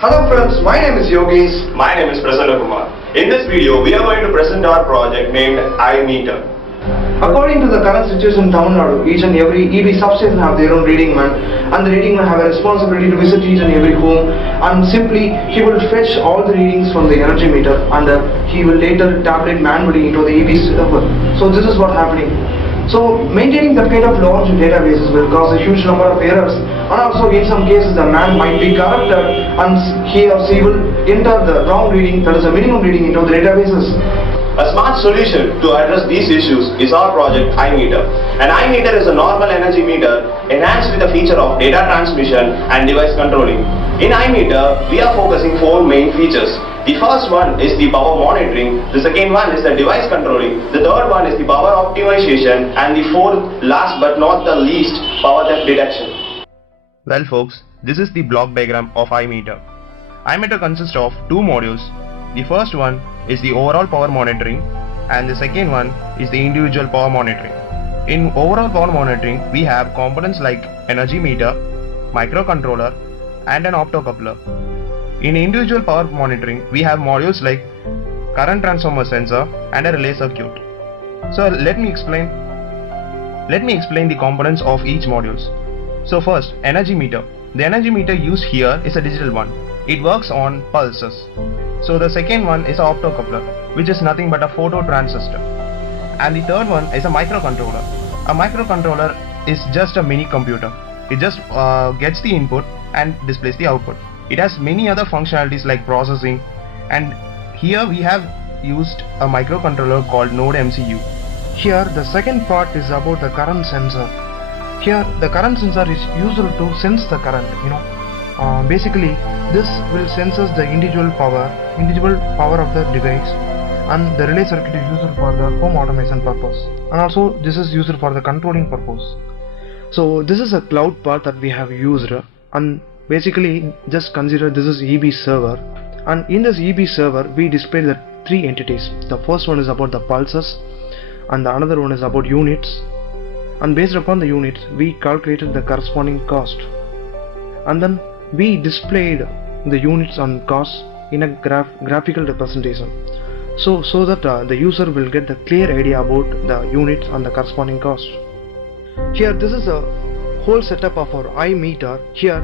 Hello friends, my name is Yogesh. My name is Prasanna Kumar. In this video, we are going to present our project named iMeter. According to the current situation in Tamil Nadu, each and every EB substation have their own reading man, and the reading man have a responsibility to visit each and every home, and simply he will fetch all the readings from the energy meter, and he will later tabulate manually into the EB server. So this is what happening. So maintaining the kind of large databases will cause a huge number of errors, and also in some cases the man might be corrupted and he or she will enter the wrong reading, that is a minimum reading, into the databases. A smart solution to address these issues is our project iMeter. An iMeter is a normal energy meter enhanced with the feature of data transmission and device controlling. In iMeter, we are focusing 4 main features. The first one is the power monitoring, the second one is the device controlling, the third one is the power optimization, and the fourth, last but not the least, power theft detection. Well folks, this is the block diagram of iMeter. iMeter consists of 2 modules. The first one is the overall power monitoring and the second one is the individual power monitoring. In overall power monitoring, we have components like energy meter, microcontroller and an optocoupler. In individual power monitoring, we have modules like current transformer sensor and a relay circuit. So let me explain the components of each modules. So first, energy meter. The energy meter used here is a digital one. It works on pulses. So the second one is an optocoupler, which is nothing but a photo transistor. And the third one is a microcontroller. A microcontroller is just a mini computer. It just gets the input and displays the output. It has many other functionalities like processing, and here we have used a microcontroller called Node MCU. Here the second part is about the current sensor. Here the current sensor is used to sense the current, basically this will senses the individual power of the device, and the relay circuit is used for the home automation purpose, and also this is used for the controlling purpose. So this is a cloud part that we have used, and basically just consider this is EB server, and in this EB server we display the 3 entities. The first one is about the pulses, and the another one is about units, and based upon the units we calculated the corresponding cost, and then we displayed the units and costs in a graphical representation, so that the user will get the clear idea about the units and the corresponding cost. Here this is a whole setup of our iMeter. Here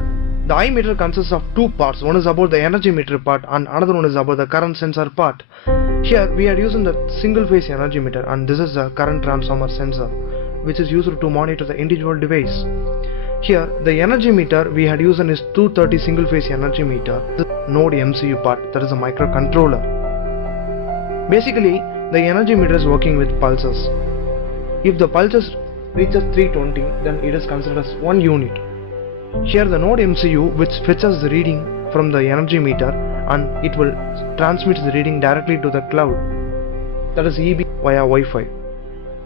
the iMeter consists of 2 parts. One is about the energy meter part and another one is about the current sensor part. Here we are using the single phase energy meter, and this is a current transformer sensor which is used to monitor the individual device. Here the energy meter we had used is 230 single phase energy meter. The Node MCU part, that is a microcontroller. Basically the energy meter is working with pulses. If the pulses reaches 320, then it is considered as 1 unit. Here the Node MCU which fetches the reading from the energy meter, and it will transmit the reading directly to the cloud, that is EB via Wi-Fi.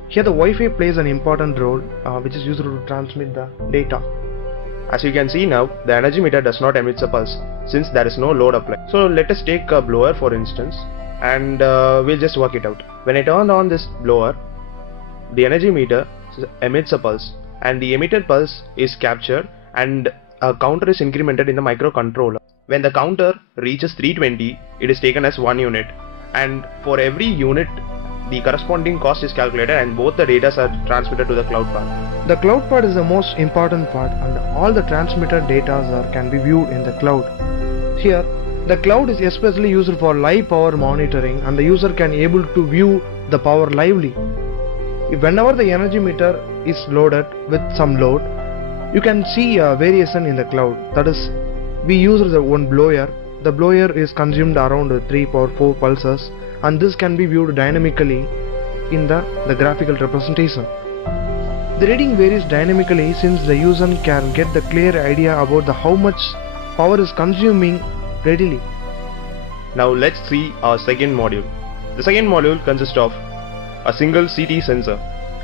Here the Wi-Fi plays an important role which is used to transmit the data. As you can see now, the energy meter does not emit a pulse since there is no load applied. So let us take a blower for instance, and we'll just work it out. When I turn on this blower, the energy meter emits a pulse, and the emitted pulse is captured and a counter is incremented in the microcontroller. When the counter reaches 320, it is taken as 1 unit, and for every unit the corresponding cost is calculated and both the data are transmitted to the cloud part. The cloud part is the most important part, and all the transmitted data can be viewed in the cloud. Here the cloud is especially used for live power monitoring, and the user can able to view the power lively. Whenever the energy meter is loaded with some load, you can see a variation in the cloud. That is, we use the one blower. The blower is consumed around 3 or 4 pulses, and this can be viewed dynamically in the graphical representation. The reading varies dynamically since the user can get the clear idea about how much power is consuming readily. Now let's see our second module. The second module consists of a single CT sensor.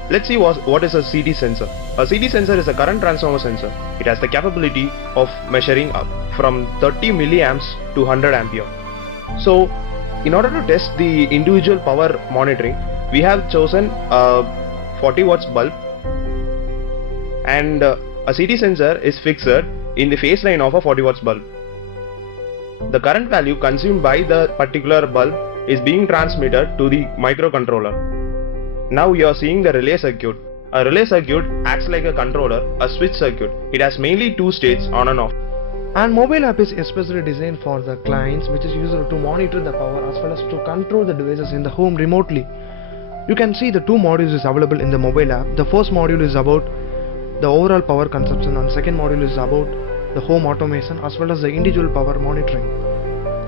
Let's see what is a CT sensor. A CT sensor is a current transformer sensor. It has the capability of measuring up from 30 milliamps to 100 ampere. So in order to test the individual power monitoring, we have chosen a 40 watts bulb, and a CT sensor is fixed in the phase line of a 40 watts bulb. The current value consumed by the particular bulb is being transmitted to the microcontroller. Now you are seeing the relay circuit. A relay circuit acts like a controller, a switch circuit. It has mainly two states, on and off. And mobile app is especially designed for the clients, which is used to monitor the power as well as to control the devices in the home remotely. You can see the two modules is available in the mobile app. The first module is about the overall power consumption, and second module is about the home automation as well as the individual power monitoring.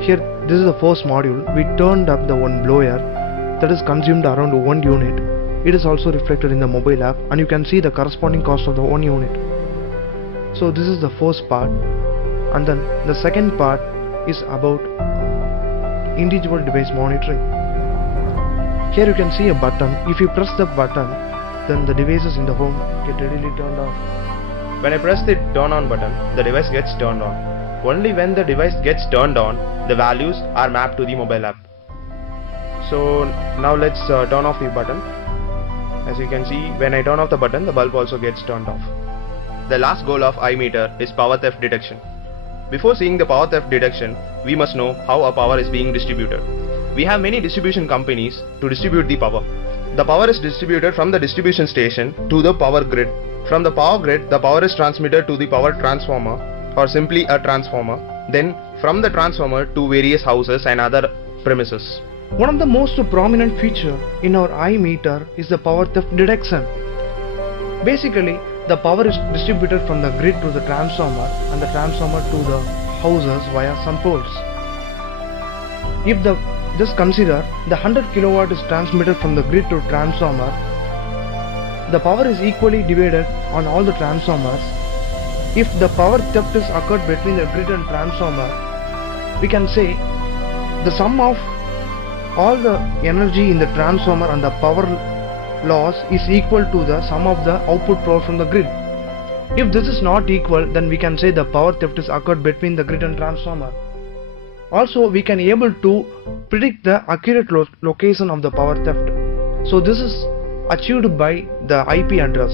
Here, this is the first module. We turned up the one blower that is consumed around 1 unit. It is also reflected in the mobile app, and you can see the corresponding cost of the 1 unit. So this is the first part, and then the second part is about individual device monitoring. Here you can see a button. If you press the button, then the devices in the home get readily turned off. When I press the turn on button, the device gets turned on. Only when the device gets turned on, the values are mapped to the mobile app. So now let's turn off the button. As you can see, when I turn off the button, the bulb also gets turned off. The last goal of iMeter is power theft detection. Before seeing the power theft detection, we must know how our power is being distributed. We have many distribution companies to distribute the power. The power is distributed from the distribution station to the power grid. From the power grid, the power is transmitted to the power transformer, or simply a transformer. Then from the transformer to various houses and other premises. One of the most prominent feature in our iMeter is the power theft detection. Basically, the power is distributed from the grid to the transformer and the transformer to the houses via some poles. If just consider the 100 kilowatt is transmitted from the grid to transformer, the power is equally divided on all the transformers. If the power theft is occurred between the grid and transformer, we can say the sum of all the energy in the transformer and the power loss is equal to the sum of the output power from the grid. If this is not equal, then we can say the power theft is occurred between the grid and transformer. Also, we can able to predict the accurate location of the power theft. So this is achieved by the IP address.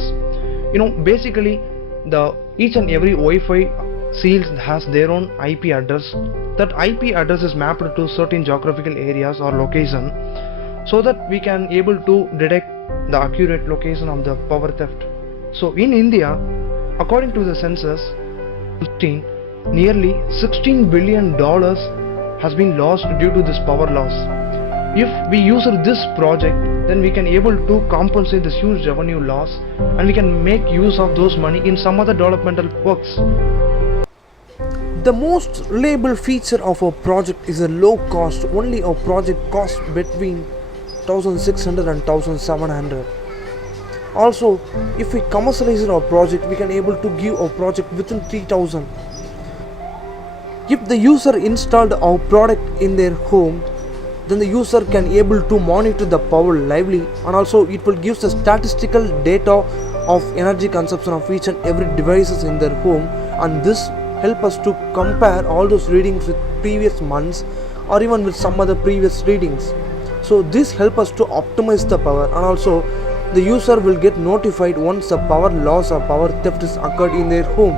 Basically each and every Wi-Fi seals has their own IP address. That IP address is mapped to certain geographical areas or location, so that we can able to detect the accurate location of the power theft. So in India, according to the census, nearly $16 billion has been lost due to this power loss. If we use this project, then we can able to compensate this huge revenue loss, and we can make use of those money in some other developmental works. The most reliable feature of our project is a low cost. Only our project costs between 1600 and 1700. Also, if we commercialize our project, we can able to give our project within 3000. If the user installed our product in their home, then the user can able to monitor the power lively, and also it will give the statistical data of energy consumption of each and every devices in their home, and this help us to compare all those readings with previous months or even with some other previous readings. So this help us to optimize the power, and also the user will get notified once the power loss or power theft is occurred in their home.